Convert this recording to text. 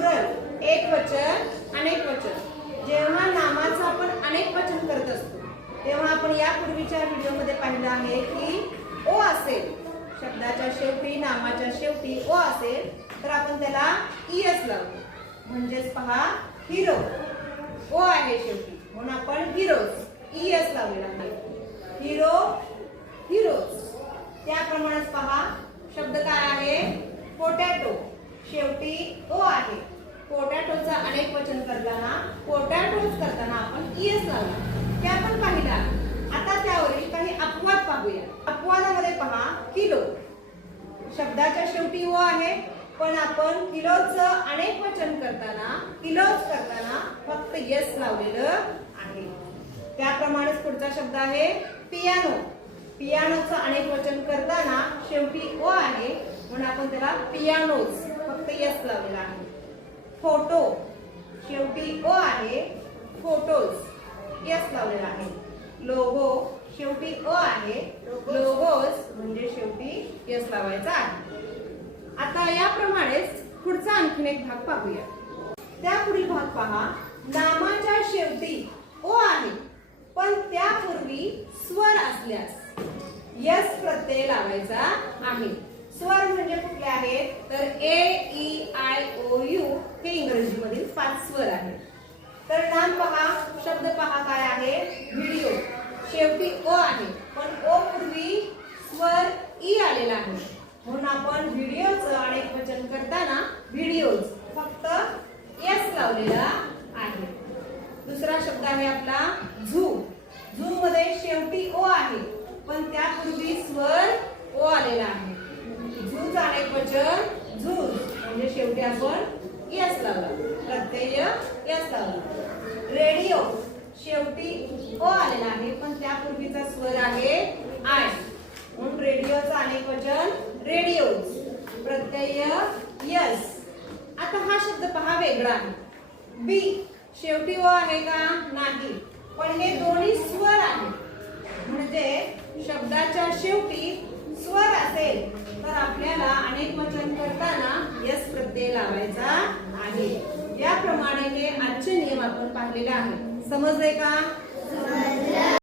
Plural एक वचन अनेक वचन। जेव्हा नामाचं आपण अनेक वचन करत असतो तेव्हा आपण यापूर्वीच्या व्हिडिओमध्ये पाहिलं आहे की ओ असेल, शब्दाच्या शेवटी नामाच्या शेवटी ओ असेल तर आपण त्याला ईएस लावतो। म्हणजेच पहा हिरो ओ आहे शेवटी म्हणून आपण हिरोज ईएस लावलेला आहे। Hero heroes. त्याप्रमाणेच पहा शब्द काय आहे पोटॅटो शेवटी ओ आहे। पोटॅटोचा अनेक वचन करताना पोटॅटोज करताना आपण ईएस लावला ते आपण पाहिला। आता त्यावरील काही अपवाद पाहूया। अपवादामध्ये पहा किलो शब्दाच्या शेवटी ओ आहे पण आपण किलोचं अनेक वचन करताना किलोज करताना फक्त यस लावलेलं आहे। त्याप्रमाणेच पुढचा शब्द आहे पियानो। पियानोचं अनेक वचन करताना शेवटी ओ आहे म्हणून आपण त्याला पियानोज फक्त यस लावलेला आहे। फोटो शेवटी ओ आहे फोटोज यस लावलेला आहे। लोगो शेवटी अ आहे लोगोज म्हणजे शेवटी यस लावायचा आहे। आता याप्रमाणेच पुढचा आणखीन एक भाग पाहूया। त्यापुढील भाग पहा नामाच्या शेवटी ओ आहे पण त्यापूर्वी स्वर असल्यास यस प्रत्यय लावायचा आहे। स्वर म्हणजे कुठले आहेत तर ए ई आय ओ यू हे इंग्रजीमधील 5 स्वर आहेत। तर नाम पहा शब्द पहा काय आहे व्हिडिओ शेवटी ओ आहे पण ओ पूर्वी स्वर ई आलेला आहे म्हणून आपण व्हिडिओचं अनेक वचन करताना व्हिडिओज फक्त यस लावलेला आहे। दुसरा शब्द आहे आपला झू। झू मध्ये शेवटी ओ आहे पण त्यापूर्वी स्वर ओ आलेला आहे। झूचं अनेक वचन झूज म्हणजे शेवटी आपण यस लावला प्रत्यय यस लावला। रेडिओ शेवटी ओ आलेला आहे पण त्यापूर्वीचा स्वर आहे आय म्हणून रेडिओचं अनेक वचन रेडिओज प्रत्यय यस। आता हा शब्द पहा वेगळा आहे। बी शेवटी ओ आहे का नाही पण हे दोन्ही स्वर आहेत म्हणजे शब्दाच्या शेवटी स्वर असेल तर आपल्याला अनेक वचन करताना यस प्रत्यय लावायचा आहे। याप्रमाणे हे आजचे नियम आपण पाहिलेले आहेत। समजले का?